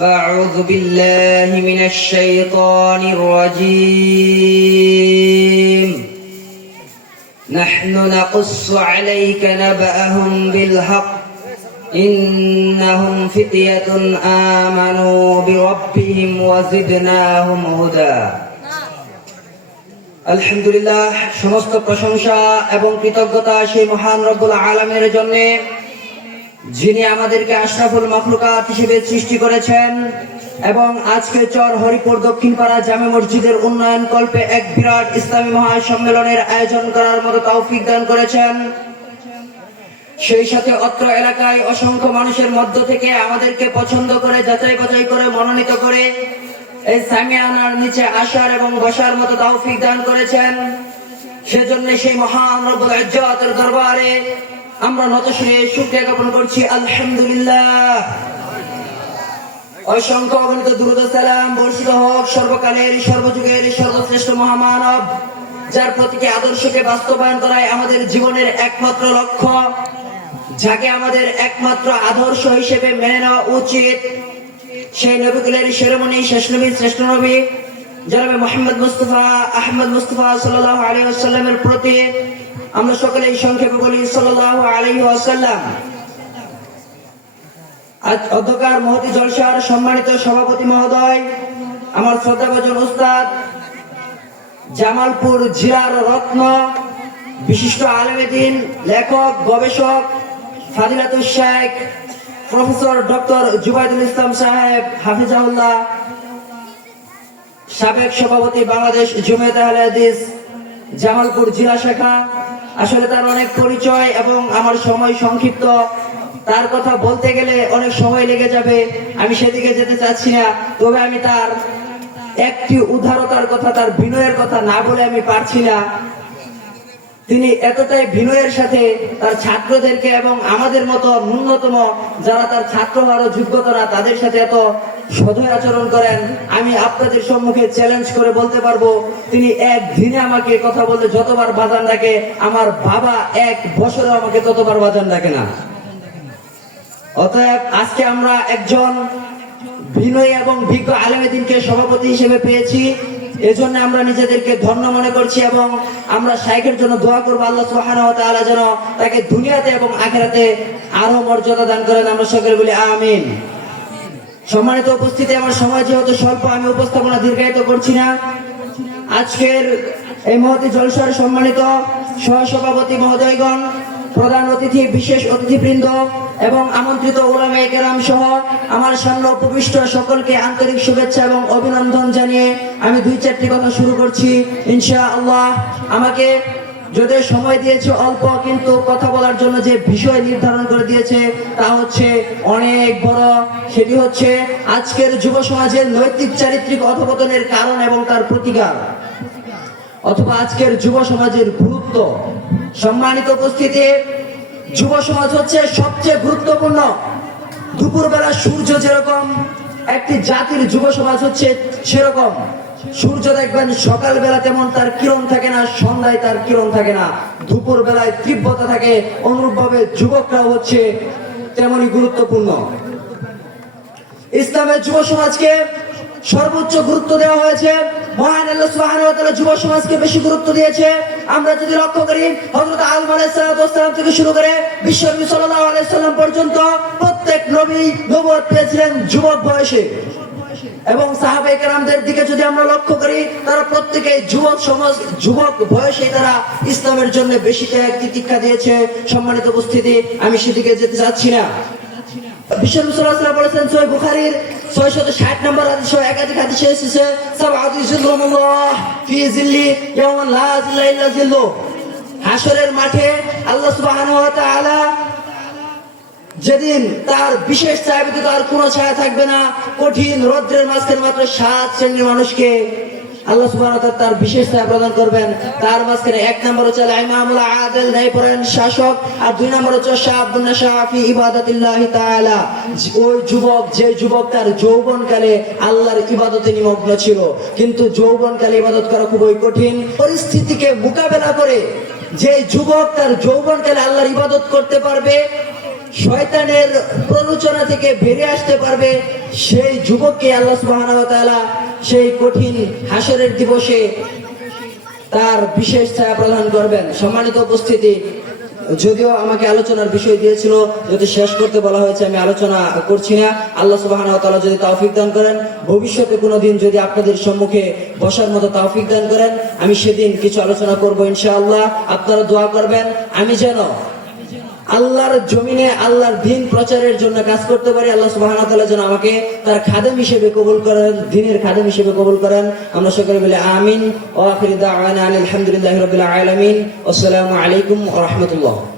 أعوذ بالله من الشيطان الرجيم نحن نقص عليك نبأهم بالحق إنهم فتية آمنوا بربهم وزدناهم هدى আলহামদুলিল্লাহ সমস্ত প্রশংসা এবং কৃতজ্ঞতা সেই মহান রব্বুল আলমের জন্য যিনি আমাদেরকে আশরাফুল মখলুকাত হিসেবে সৃষ্টি করেছেন এবং আজকে চর হরিপুর দক্ষিণপাড়া জামে মসজিদের উন্নয়ন কল্পে এক বিরাট ইসলামী মহাসম্মেলনের আয়োজন করার মতো তৌফিক দান করেছেন। সেই সাথে অত্র এলাকায় অসংখ্য মানুষের মধ্য থেকে আমাদেরকে পছন্দ করে, যাচাই বাছাই করে, মনোনীত করে এই সামিয়ানার নিচে আসার এবং বসার মতো তৌফিক দান করেছেন। সেজন্য সেই মহান রব্বুল ইজ্জতের দরবারে আমরা নত শুনে শুকরিয়া জ্ঞাপন করছি, আলহামদুলিল্লাহ। অসংখ্য অগণিত দুরুদ সালাম, বর্ষিত হোক, সর্বকালের, সর্বযুগের, সর্বশ্রেষ্ঠ মহামানব, যার প্রতীকে আদর্শকে বাস্তবায়ন করাই আমাদের জীবনের একমাত্র লক্ষ্য, যাকে আমাদের একমাত্র আদর্শ হিসেবে মেনে নেওয়া উচিত। সেই নবীগুলের শিরোমণি শেষ নবী, শ্রেষ্ঠ নবী, জনাবে মোহাম্মদ মুস্তফা, আহমদ মুস্তফা সাল্লাহ আলী আসাল্লামের প্রতি আমরা সকলেই সংক্ষেপে বলি সাল্লাহ আসাল্লাম আজ অধ্যকার মহতি জলসার সম্মানিত সভাপতি মহোদয়, আমার শ্রদ্ধাভাজন উস্তাদ জামালপুর জিরার রত্ন, বিশিষ্ট আলমেদিন লেখক, গবেষক ফাদিলাতুল শেখ প্রফেসর ডক্টর জুবাইদুল ইসলাম সাহেব হাফিজাউল্লাহ সাবেক সভাপতি বাংলাদেশ জুমেদ আহলে জামালপুর জেলা শাখা আসলে তার অনেক পরিচয় এবং আমার সময় সংক্ষিপ্ত। তার কথা বলতে গেলে অনেক সময় লেগে যাবে, আমি সেদিকে যেতে চাচ্ছি না। তবে আমি তার একটি উদারতার কথা, তার বিনয়ের কথা না বলে আমি পারছি না। তিনি এতটাই বিনয়ের সাথে তার ছাত্রদেরকে এবং আমাদের মতো ন্যূনতম যারা তার ছাত্র হওয়ারও যোগ্যতা না তাদের সাথে এত সদয় আচরণ করেন, আমি আপনাদের সম্মুখে চ্যালেঞ্জ করে বলতে পারব, তিনি এক দিনে আমাকে কথা বলতে যতবার বাজান ডাকে, আমার বাবা এক বছরে আমাকে ততবার বাজান ডাকে না। অতএব আজকে আমরা একজন বিনয়ী এবং বিজ্ঞ আলমেদিনকে সভাপতি হিসেবে পেয়েছি। এজন্য আমরা নিজেদেরকে ধন্য মনে করছি এবং আমরা শাইখের জন্য দোয়া করব। আল্লাহ সুবহানাহু ওয়া তাআলা যেন তাকে দুনিয়াতে এবং আখেরাতে আরও মর্যাদা দান করেন। আমরা সকলে বলি আমিন। সম্মানিত উপস্থিতি, আমার সময় যেহেতু স্বল্প, আমি উপস্থাপনা দীর্ঘায়িত করছি না। আজকের এই মহতি জলসার সম্মানিত সহসভাপতি মহোদয়গণ, প্রধান অতিথি, বিশেষ অতিথিবৃন্দ এবং আমন্ত্রিত ওলামে কেরাম সহ আমার সামনে উপবিষ্ট সকলকে আন্তরিক শুভেচ্ছা এবং অভিনন্দন জানিয়ে আমি দুই চারটি কথা শুরু করছি। ইনশা আল্লাহ আমাকে যদিও সময় দিয়েছে অল্প, কিন্তু কথা বলার জন্য যে বিষয় নির্ধারণ করে দিয়েছে তা হচ্ছে অনেক বড়। সেটি হচ্ছে আজকের যুব সমাজের নৈতিক চারিত্রিক অধপতনের কারণ এবং তার প্রতিকার। অথবা আজকের যুব সমাজের গুরুত্ব। সম্মানিত উপস্থিতি যুব সমাজ হচ্ছে সবচেয়ে গুরুত্বপূর্ণ। দুপুরবেলা সূর্য যেরকম, একটি জাতির যুব সমাজ হচ্ছে সেরকম। সূর্য দেখবেন, সকালবেলা তেমন তার কিরণ থাকে না, সন্ধ্যায় তার কিরণ থাকে না। দুপুর বেলায় তীব্রতা থাকে, অনুরূপভাবে যুবকরাও হচ্ছে তেমনই গুরুত্বপূর্ণ। ইসলামের যুব সমাজকে সর্বোচ্চ গুরুত্ব দেওয়া হয়েছে। মহান আল্লাহ সুবহানাহু ওয়া তাআলা যুব সমাজকে বেশি গুরুত্ব দিয়েছে। আমরা যদি লক্ষ্য করি, হযরত আদম আলাইহিস সালাম থেকে শুরু করে বিশ্ব নবী সাল্লাল্লাহু আলাইহি সাল্লাম পর্যন্ত প্রত্যেক নবী নবুয়ত পেয়েছিলেন যুবক বয়সে এবং সাহাবাই কেরামদের দিকে যদি আমরা লক্ষ্য করি, তারা প্রত্যেকে যুবক সমাজ, যুবক বয়সে তারা ইসলামের জন্য বেশি ত্যাগ তিতিক্ষা দিয়েছে। সম্মানিত উপস্থিতি, আমি সেদিকে যেতে চাচ্ছি না। বিশ্বনবী সাল্লাল্লাহু আলাইহি বলেছেন, সহিহ বুখারীর 660 নম্বর হাদিস সহ একাধিক হাদিসে এসেছে। সাবআতু জিল্লুহুমুল্লাহ ফি জিল্লি ইয়াওমান লা জিল্লা ইল্লা জিল্লু হাশরের মাঠে যেদিন তার বিশেষ ব্যতীত আর কোনো ছায়া থাকবে না, কঠিন রৌদ্রের মাঝখানে মাত্র সাত শ্রেণির মানুষকে আল্লাহ সুবহানাহু ওয়া তার বিশেষ ছায়া প্রদান করবেন। তার মাঝখানে এক নম্বর হচ্ছে ইমামুল আদিল ন্যায়পরায়ণ শাসক আর দুই নম্বর হচ্ছে শাহাবুন নাশাফি ইবাদাতিল্লাহ তাআলা। ওই যুবক, যে যুবক তার যৌবনকালে আল্লাহর ইবাদতে নিমগ্ন ছিল। কিন্তু যৌবনকালে ইবাদত করা খুবই কঠিন। পরিস্থিতিকে মোকাবেলা করে যে যুবক তার যৌবনকালে আল্লাহর ইবাদত করতে পারবে, শয়তানের প্ররোচনা থেকে বেরিয়ে আসতে পারবে, সেই যুবককে আল্লাহ সুবহানাহু ওয়া তাআলা সেই কঠিন হাসরের দিবসে তার বিশেষ ছায়া প্রদান করবেন। সম্মানিত উপস্থিতি, যদিও আমাকে আলোচনার বিষয় দিয়েছিল যদি শেষ করতে বলা হয়েছে, আমি আলোচনা করছি না। আল্লাহ তাআলা যদি তৌফিক দান করেন, ভবিষ্যতে কোনো দিন যদি আপনাদের সম্মুখে বসার মতো তৌফিক দান করেন, আমি সেদিন কিছু আলোচনা করব ইনশাআল্লাহ। আপনারা দোয়া করবেন, আমি যেন আল্লাহর জমিনে আল্লাহর দিন প্রচারের জন্য কাজ করতে পারি, আল্লাহ সুবাহ যেন আমাকে তার খাদেম হিসেবে কবুল করেন, দিনের খাদেম হিসেবে কবুল করেন। আমরা সকলে বলে আমিন। ও আখিরু আলহামদুলিল্লাহ আলহামদুলিল্লাহি রাব্বিল আসসালামু আলাইকুম রাহমাতুল্লাহ।